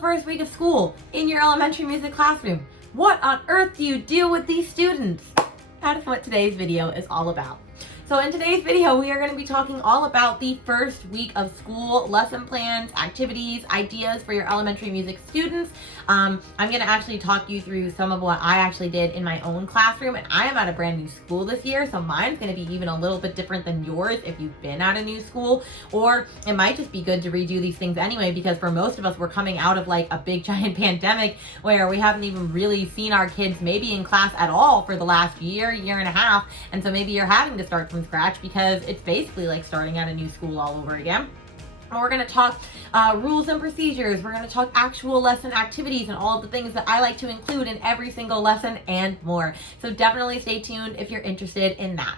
first week of school in your elementary music classroom. What on earth do you do with these students? That is what today's video is all about. So in today's video, we are going to be talking all about the first week of school, lesson plans, activities, ideas for your elementary music students. I'm going to actually talk you through some of what I actually did in my own classroom, and I am at a brand new school this year, so mine's going to be even a little bit different than yours if you've been at a new school, or it might just be good to redo these things anyway, because for most of us, we're coming out of like a big giant pandemic where we haven't even really seen our kids maybe in class at all for the last year and a half, and so maybe you're having to start from scratch because it's basically like starting at a new school all over again. And we're going to talk rules and procedures. We're going to talk actual lesson activities and all of the things that I like to include in every single lesson and more. So definitely stay tuned if you're interested in that.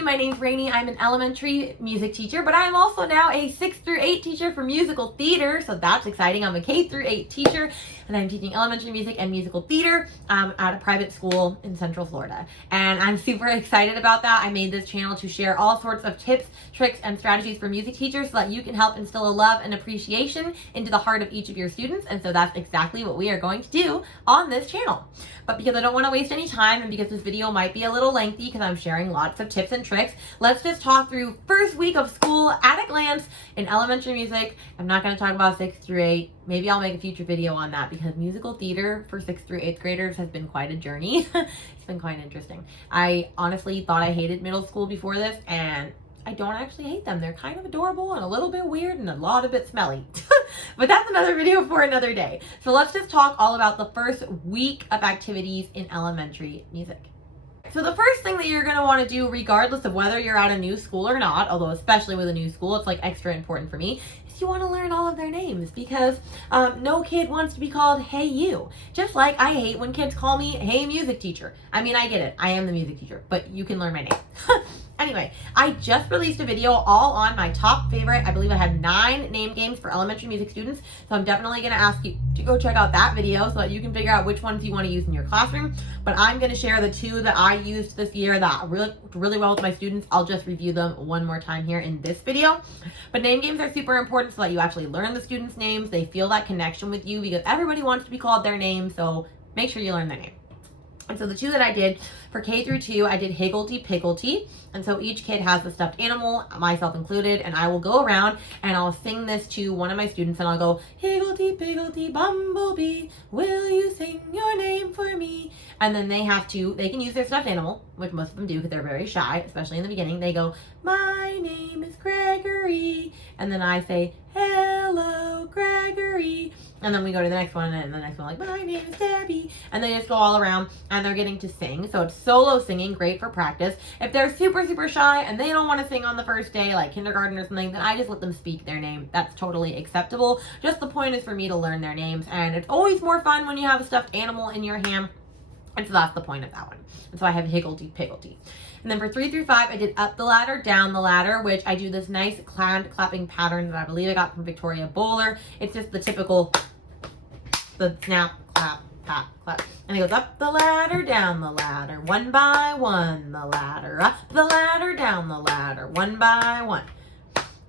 My name's Rainey. I'm an elementary music teacher, but I am also now a 6th through 8 teacher for musical theater, so that's exciting. I'm a K through 8 teacher, and I'm teaching elementary music and musical theater at a private school in Central Florida, and I'm super excited about that. I made this channel to share all sorts of tips, tricks, and strategies for music teachers so that you can help instill a love and appreciation into the heart of each of your students, and so that's exactly what we are going to do on this channel. But because I don't want to waste any time, and because this video might be a little lengthy because I'm sharing lots of tips and tricks, let's just talk through first week of school at a glance in elementary music. I'm not going to talk about 6th through 8. Maybe I'll make a future video on that because musical theater for 6th through 8th graders has been quite a journey. It's been quite interesting. I honestly thought I hated middle school before this, and I don't actually hate them. They're kind of adorable and a little bit weird and a lot of bit smelly. But that's another video for another day. So let's just talk all about the first week of activities in elementary music. So the first thing that you're going to want to do, regardless of whether you're at a new school or not, although especially with a new school, it's like extra important for me, is you want to learn all of their names, because no kid wants to be called Hey You. Just like I hate when kids call me Hey Music Teacher. I mean, I get it. I am the music teacher, but you can learn my name. Anyway, I just released a video all on my top favorite. I believe I had 9 name games for elementary music students. So I'm definitely going to ask you to go check out that video so that you can figure out which ones you want to use in your classroom. But I'm going to share the 2 that I used this year that worked really well with my students. I'll just review them one more time here in this video. But name games are super important so that you actually learn the students' names. They feel that connection with you because everybody wants to be called their name. So make sure you learn their name. And so the 2 that I did for K through 2, I did Higgelty Piggelty. And so each kid has a stuffed animal, myself included, and I will go around and I'll sing this to one of my students and I'll go, Higgelty Piggelty Bumblebee, will you sing your name for me? And then they can use their stuffed animal, which most of them do because they're very shy, especially in the beginning. They go, my name is Gregory. And then I say, hello, Gregory. And then we go to the next one, and the next one, like, my name is Debbie. And they just go all around, and they're getting to sing. So it's solo singing, great for practice. If they're super, super shy, and they don't want to sing on the first day, like kindergarten or something, then I just let them speak their name. That's totally acceptable. Just the point is for me to learn their names. And it's always more fun when you have a stuffed animal in your hand. And so that's the point of that one. And so I have Higgelty Piggelty. And then for 3 through 5, I did up the ladder, down the ladder, which I do this nice clapping pattern that I believe I got from Victoria Bowler. It's just the typical, the snap, clap, pat, clap. And it goes up the ladder, down the ladder, one by one, the ladder, up the ladder, down the ladder, one by one.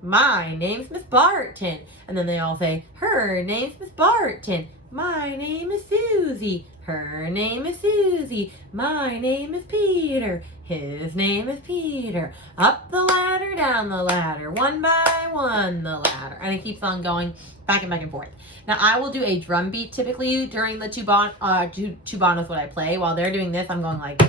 My name's Miss Barton. And then they all say, her name's Miss Barton. My name is Susie. Her name is Susie. My name is Peter. His name is Peter. Up the ladder, down the ladder, one by one, the ladder. And it keeps on going back and forth. Now, I will do a drum beat typically during the tuban is what I play. While they're doing this, I'm going like,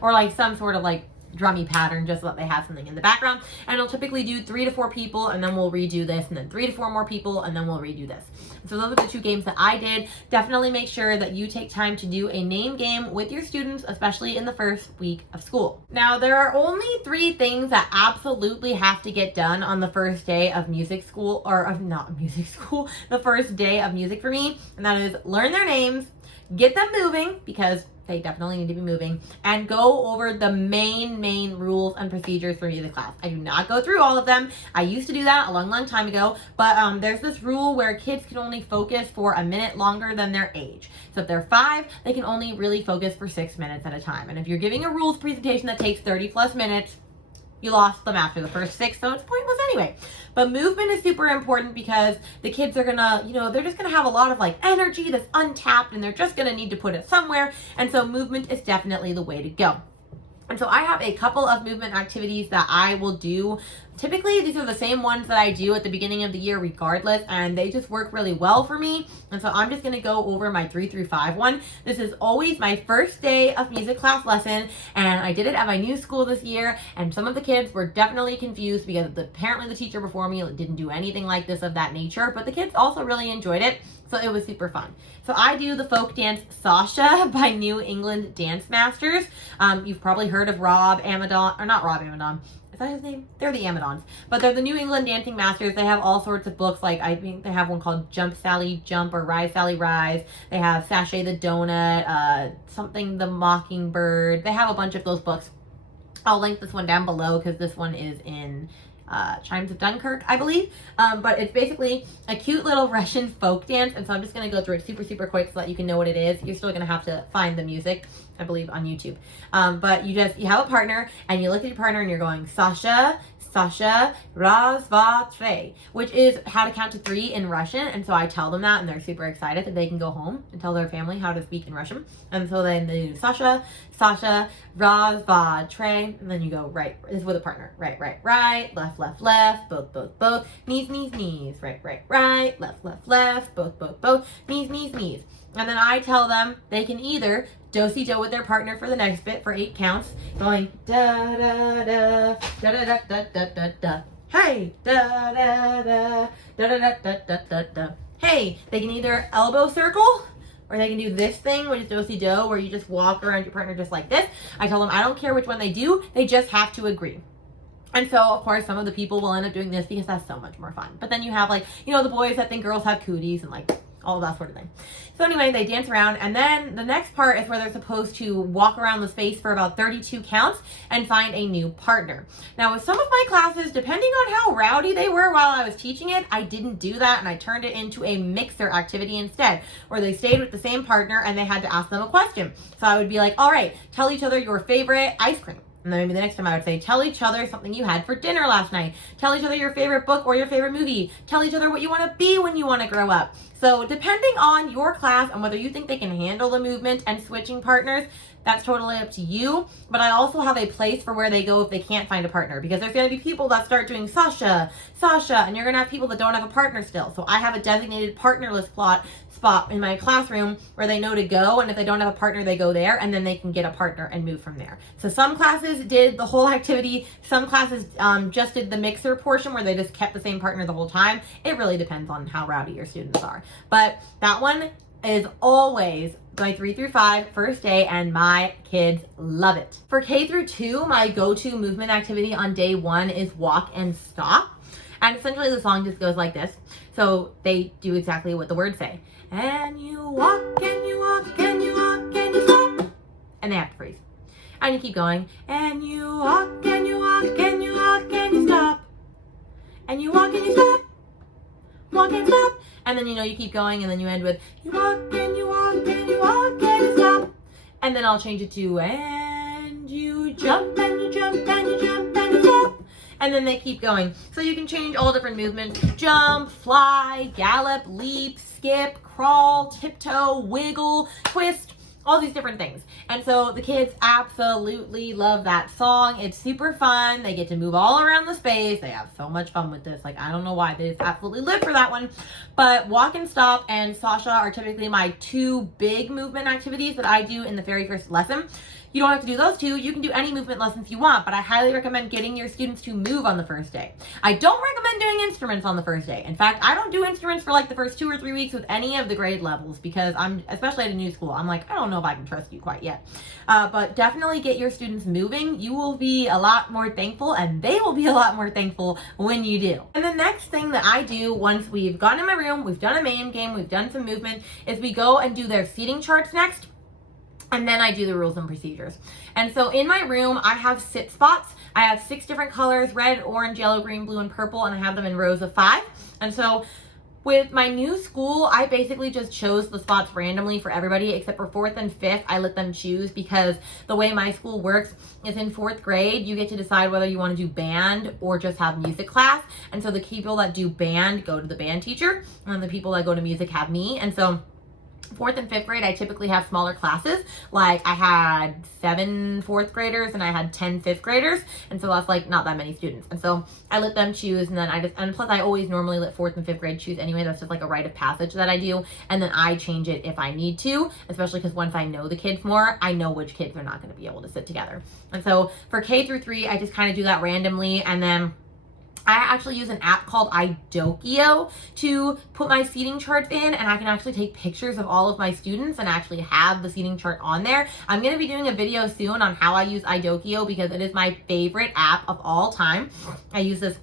or like some sort of like drummy pattern just so that they have something in the background. And I'll typically do 3 to 4 people, and then we'll redo this, and then 3 to 4 more people, and then we'll redo this. So those are the 2 games that I did. Definitely make sure that you take time to do a name game with your students, especially in the first week of school. Now, there are only 3 things that absolutely have to get done on the first day of music school, or of not music school, the first day of music for me, and that is learn their names, get them moving, because they definitely need to be moving, and go over the main rules and procedures for music class. I do not go through all of them. I used to do that a long time ago, but there's this rule where kids can only focus for a minute longer than their age. So if they're 5, they can only really focus for 6 minutes at a time. And if you're giving a rules presentation that takes 30 plus minutes, you lost them after the first 6, so it's pointless anyway. But movement is super important because the kids are gonna, they're just gonna have a lot of like energy that's untapped, and they're just gonna need to put it somewhere. And so movement is definitely the way to go. And so I have a couple of movement activities that I will do. Typically, these are the same ones that I do at the beginning of the year regardless, and they just work really well for me. And so I'm just going to go over my 3 through 5 one. This is always my first day of music class lesson, and I did it at my new school this year, and some of the kids were definitely confused because apparently the teacher before me didn't do anything like this of that nature, but the kids also really enjoyed it. So it was super fun. So I do the folk dance Sasha by New England Dance Masters. You've probably heard of Rob Amadon, or not Rob Amadon. Is that his name? They're the Amadons. But they're the New England Dancing Masters. They have all sorts of books. Like I think they have one called Jump Sally Jump or Rise Sally Rise. They have Sasha the Donut, something the Mockingbird. They have a bunch of those books. I'll link this one down below because this one is in Chimes of Dunkirk, I believe. But it's basically a cute little Russian folk dance, and so I'm just going to go through it super quick so that you can know what it is. You're still going to have to find the music, I believe, on YouTube. But you have a partner, and you look at your partner and you're going Sasha, Sasha, raz, va, tre, which is how to count to 3 in Russian. And so I tell them that, and they're super excited that they can go home and tell their family how to speak in Russian. And so then they do Sasha, Sasha, raz, va, tre, and then you go right. This is with a partner. Right, left, both, knees, right, left, both, knees. And then I tell them they can either do-si-do with their partner for the next bit for 8 counts, going da da da da da da da da da. Hey, da da da da da da da da da. Hey, they can either elbow circle, or they can do this thing, which is do-si-do, where you just walk around your partner just like this. I tell them I don't care which one they do, they just have to agree. And so, of course, some of the people will end up doing this because that's so much more fun. But then you have, like, the boys that think girls have cooties and, like, all of that sort of thing. So anyway, they dance around, and then the next part is where they're supposed to walk around the space for about 32 counts and find a new partner. Now, with some of my classes, depending on how rowdy they were while I was teaching it, I didn't do that, and I turned it into a mixer activity instead, where they stayed with the same partner and they had to ask them a question. So I would be like, all right, tell each other your favorite ice cream. And then maybe the next time I would say, tell each other something you had for dinner last night. Tell each other your favorite book or your favorite movie. Tell each other what you want to be when you want to grow up. So depending on your class and whether you think they can handle the movement and switching partners, that's totally up to you. But I also have a place for where they go if they can't find a partner, because there's going to be people that start doing Sasha, and you're going to have people that don't have a partner still. So I have a designated partnerless spot in my classroom where they know to go, and if they don't have a partner, they go there, and then they can get a partner and move from there. So some classes did the whole activity. Some classes just did the mixer portion where they just kept the same partner the whole time. It really depends on how rowdy your students are. But that one is always my 3 through 5 first day, and my kids love it. For K through 2, my go-to movement activity on day 1 is walk and stop. And essentially the song just goes like this. So they do exactly what the words say. And you walk, and you walk, and you walk, and you stop. And they have to freeze. And you keep going. And you walk, and you walk, and you walk, and you stop. And you walk, and you stop. Walk and stop. And then, you keep going, and then you end with, you walk, and you walk, and you walk, and you stop. And then I'll change it to, and you jump, and you jump, and you jump, and you stop. And then they keep going. So you can change all different movements. Jump, fly, gallop, leap, skip, crawl, tiptoe, wiggle, twist, all these different things. And so the kids absolutely love that song. It's super fun. They get to move all around the space. They have so much fun with this. Like, I don't know why. They just absolutely live for that one. But walk and stop and Sasha are typically my 2 big movement activities that I do in the very first lesson. You don't have to do those 2. You can do any movement lessons you want, but I highly recommend getting your students to move on the first day. I don't recommend doing instruments on the first day. In fact, I don't do instruments for like the first 2 or 3 weeks with any of the grade levels, because especially at a new school, I'm like, I don't know if I can trust you quite yet. But definitely get your students moving. You will be a lot more thankful, and they will be a lot more thankful when you do. And the next thing that I do once we've gone in my room, we've done a main game, we've done some movement, is we go and do their seating charts next. And then I do the rules and procedures. And so in my room, I have sit spots. I have 6 different colors: red, orange, yellow, green, blue, and purple, and I have them in rows of 5. And so with my new school, I basically just chose the spots randomly for everybody, except for 4th and 5th, I let them choose, because the way my school works is in 4th grade, you get to decide whether you want to do band or just have music class. And so the people that do band go to the band teacher, and the people that go to music have me. And so 4th and 5th grade, I typically have smaller classes. Like I had 7 4th graders and I had 10 5th graders. And so that's like not that many students. And so I let them choose, and then and plus I always normally let 4th and 5th grade choose anyway. That's just like a rite of passage that I do. And then I change it if I need to, especially because once I know the kids more, I know which kids are not going to be able to sit together. And so for K through 3, I just kind of do that randomly. And then I actually use an app called Higgelty to put my seating charts in, and I can actually take pictures of all of my students and actually have the seating chart on there. I'm going to be doing a video soon on how I use Higgelty because it is my favorite app of all time. I use this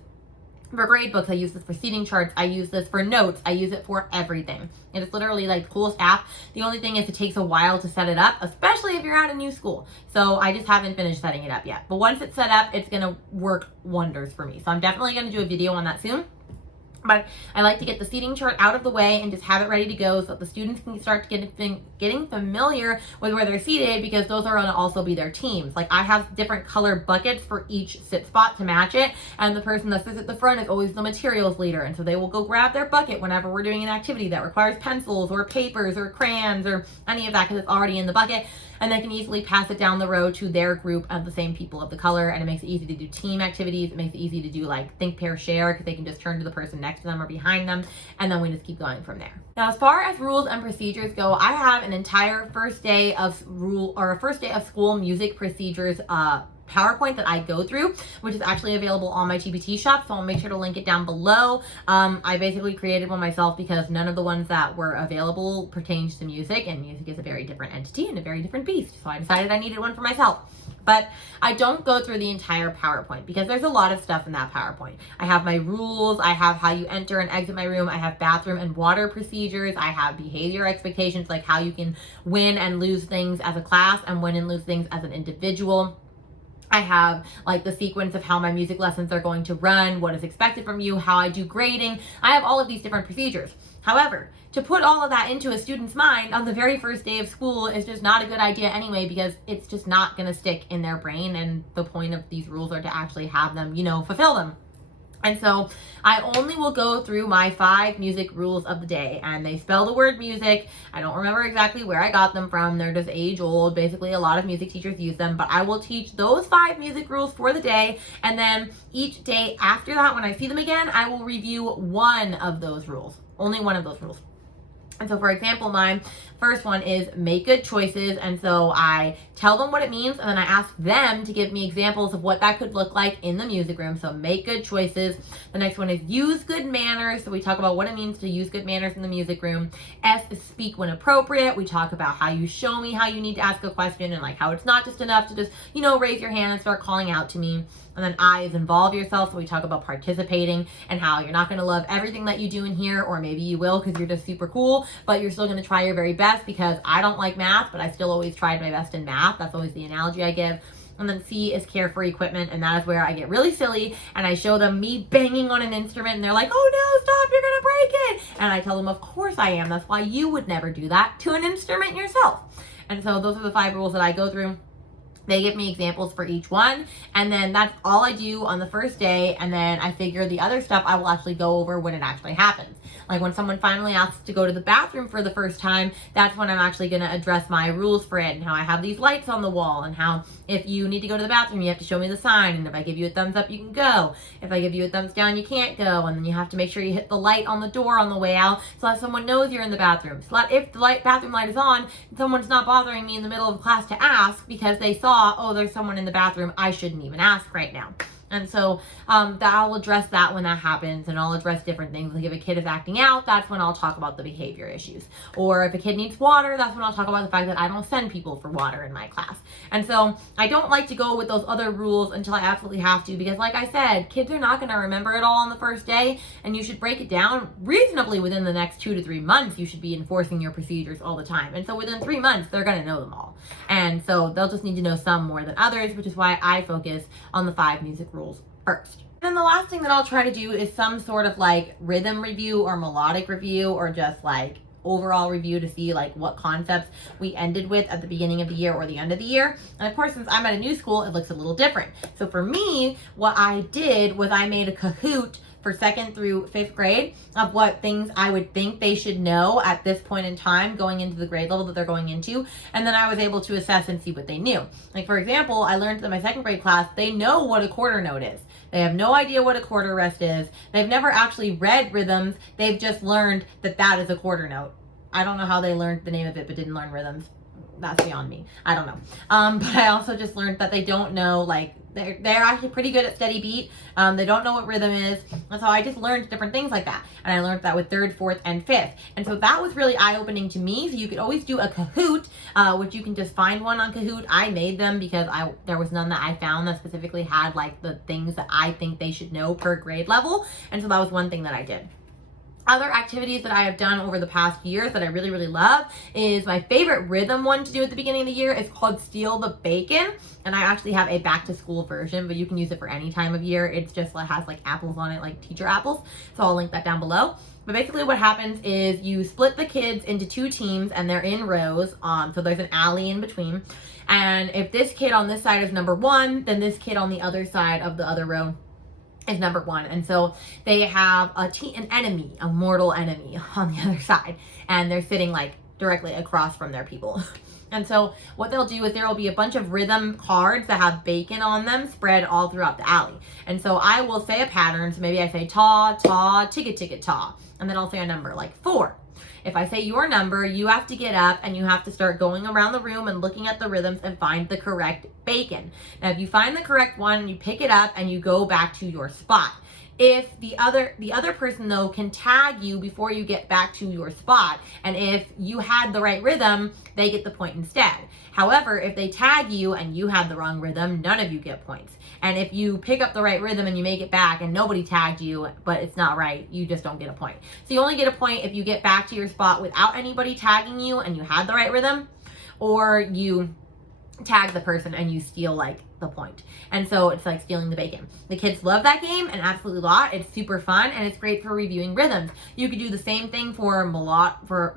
for grade books, I use this for seating charts, I use this for notes, I use it for everything. It is literally like the coolest app. The only thing is it takes a while to set it up, especially if you're at a new school. So I just haven't finished setting it up yet. But once it's set up, it's gonna work wonders for me. So I'm definitely gonna do a video on that soon. But I like to get the seating chart out of the way and just have it ready to go so that the students can start getting familiar with where they're seated, because those are going to also be their teams. Like I have different color buckets for each sit spot to match it, and the person that sits at the front is always the materials leader, and so they will go grab their bucket whenever we're doing an activity that requires pencils or papers or crayons or any of that, because it's already in the bucket. And they can easily pass it down the row to their group of the same people of the color, and it makes it easy to do team activities. It makes it easy to do like think, pair, share, because they can just turn to the person next to them or behind them, and then we just keep going from there. Now, as far as rules and procedures go, I have an entire first day of school music procedures PowerPoint that I go through, which is actually available on my TPT shop, so I'll make sure to link it down below. I basically created one myself because none of the ones that were available pertains to music, and music is a very different entity and a very different beast, so I decided I needed one for myself. But I don't go through the entire PowerPoint because there's a lot of stuff in that PowerPoint. I have my rules, I have how you enter and exit my room, I have bathroom and water procedures, I have behavior expectations, like how you can win and lose things as a class and win and lose things as an individual. I have like the sequence of how my music lessons are going to run, what is expected from you, how I do grading. I have all of these different procedures. However, to put all of that into a student's mind on the very first day of school is just not a good idea anyway, because it's just not going to stick in their brain, and the point of these rules are to actually have them, fulfill them. And so I only will go through my 5 music rules of the day, and they spell the word music. I don't remember exactly where I got them from. They're just age old. Basically, a lot of music teachers use them, but I will teach those 5 music rules for the day. And then each day after that, when I see them again, I will review one of those rules, only one of those rules. And so, for example, my first one is make good choices. And so I tell them what it means, and then I ask them to give me examples of what that could look like in the music room. So make good choices. The next one is use good manners. So we talk about what it means to use good manners in the music room. S is speak when appropriate. We talk about how you show me how you need to ask a question, and like how it's not just enough to just, raise your hand and start calling out to me. And then I is involve yourself. So we talk about participating and how you're not going to love everything that you do in here, or maybe you will because you're just super cool, but you're still going to try your very best, because I don't like math, but I still always tried my best in math. That's always the analogy I give. And then C is care for equipment, and that is where I get really silly and I show them me banging on an instrument, and they're like, oh no, stop, you're gonna break it. And I tell them, of course I am. That's why you would never do that to an instrument yourself. And so those are the 5 rules that I go through. They give me examples for each one, and then that's all I do on the first day, and then I figure the other stuff I will actually go over when it actually happens. Like when someone finally asks to go to the bathroom for the first time, that's when I'm actually going to address my rules for it, and how I have these lights on the wall, and how if you need to go to the bathroom, you have to show me the sign, and if I give you a thumbs up, you can go. If I give you a thumbs down, you can't go, and then you have to make sure you hit the light on the door on the way out so that someone knows you're in the bathroom. So that if the bathroom light is on, someone's not bothering me in the middle of class to ask because they saw, oh, there's someone in the bathroom, I shouldn't even ask right now. And so I'll address that when that happens, and I'll address different things. Like if a kid is acting out, that's when I'll talk about the behavior issues. Or if a kid needs water, that's when I'll talk about the fact that I don't send people for water in my class. And so I don't like to go with those other rules until I absolutely have to, because like I said, kids are not going to remember it all on the first day, and you should break it down reasonably within the next 2 to 3 months. You should be enforcing your procedures all the time. And so within 3 months, they're going to know them all. And so they'll just need to know some more than others, which is why I focus on the 5 music rules first. And then the last thing that I'll try to do is some sort of like rhythm review or melodic review, or just like overall review to see like what concepts we ended with at the beginning of the year or the end of the year. And of course, since I'm at a new school, it looks a little different. So for me, what I did was I made a Kahoot for 2nd through 5th grade of what things I would think they should know at this point in time going into the grade level that they're going into. And then I was able to assess and see what they knew. Like for example, I learned that my 2nd grade class, they know what a quarter note is. They have no idea what a quarter rest is. They've never actually read rhythms. They've just learned that that is a quarter note. I don't know how they learned the name of it, but didn't learn rhythms. That's beyond me. I don't know. But I also just learned that they don't know, like, they're actually pretty good at steady beat. They don't know what rhythm is. And so I just learned different things like that. And I learned that with 3rd, 4th, and 5th. And so that was really eye-opening to me. So you could always do a Kahoot, which you can just find one on Kahoot. I made them because there was none that I found that specifically had like the things that I think they should know per grade level. And so that was one thing that I did. Other activities that I have done over the past years that I really, really love is my favorite rhythm one to do at the beginning of the year is called Steal the Bacon. And I actually have a back to school version, but you can use it for any time of year. It's just has like apples on it, like teacher apples. So I'll link that down below. But basically what happens is you split the kids into 2 teams and they're in rows. So there's an alley in between. And if this kid on this side is number 1, then this kid on the other side of the other row is number 1. And so they have an enemy, a mortal enemy on the other side, and they're sitting like directly across from their people. And so what they'll do is there will be a bunch of rhythm cards that have bacon on them spread all throughout the alley. And so I will say a pattern. So maybe I say ta, ta, tigga, tigga, ta. And then I'll say a number like 4. If I say your number, you have to get up and you have to start going around the room and looking at the rhythms and find the correct bacon. Now, if you find the correct one, you pick it up and you go back to your spot. If the other person though can tag you before you get back to your spot, and if you had the right rhythm, they get the point instead. However, if they tag you and you had the wrong rhythm, none of you get points. And if you pick up the right rhythm and you make it back and nobody tagged you, but it's not right, you just don't get a point. So you only get a point if you get back to your spot without anybody tagging you and you had the right rhythm, or you tag the person and you steal like the point. And so it's like stealing the bacon. The kids love that game and absolutely lot. It's super fun and it's great for reviewing rhythms. You could do the same thing for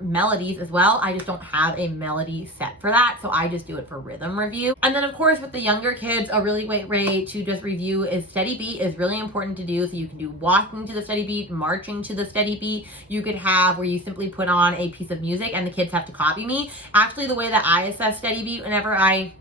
melodies as well. I just don't have a melody set for that, so I just do it for rhythm review. And then of course with the younger kids, a really great way to just review is steady beat is really important to do. So you can do walking to the steady beat, marching to the steady beat. You could have where you simply put on a piece of music and the kids have to copy me. Actually, the way that I assess steady beat whenever I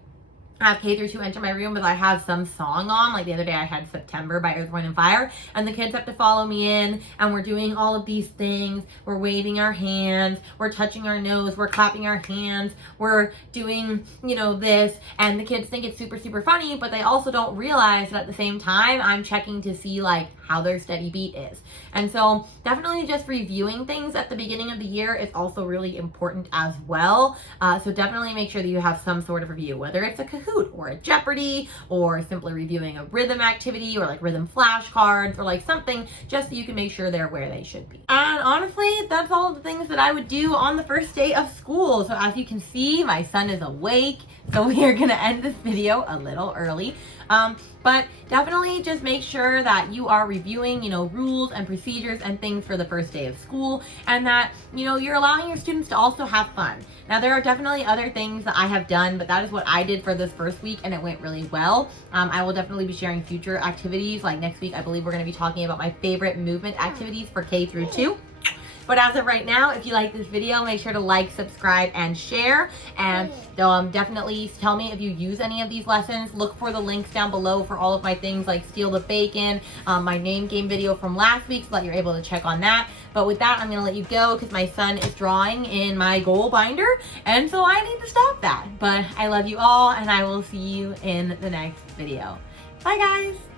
have K through 2 enter my room is I have some song on. Like the other day I had September by Earth, Wind & Fire, and the kids have to follow me in, and we're doing all of these things. We're waving our hands, we're touching our nose, we're clapping our hands, we're doing, this, and the kids think it's super, super funny, but they also don't realize that at the same time I'm checking to see like how their steady beat is. And so definitely just reviewing things at the beginning of the year is also really important as well. So definitely make sure that you have some sort of review, whether it's a Kahoot or a Jeopardy or simply reviewing a rhythm activity or like rhythm flashcards or like something, just so you can make sure they're where they should be. And honestly, that's all the things that I would do on the first day of school. So as you can see, my son is awake, so we are gonna end this video a little early. But definitely just make sure that you are reviewing, rules and procedures and things for the first day of school, and that, you're allowing your students to also have fun. Now, there are definitely other things that I have done, but that is what I did for this first week, and it went really well. I will definitely be sharing future activities. Like next week, I believe we're going to be talking about my favorite movement activities for K through 2. But as of right now, if you like this video, make sure to like, subscribe, and share. And definitely tell me if you use any of these lessons. Look for the links down below for all of my things like Steal the Bacon, my name game video from last week, so that you're able to check on that. But with that, I'm going to let you go because my son is drawing in my goal binder, and so I need to stop that. But I love you all, and I will see you in the next video. Bye, guys!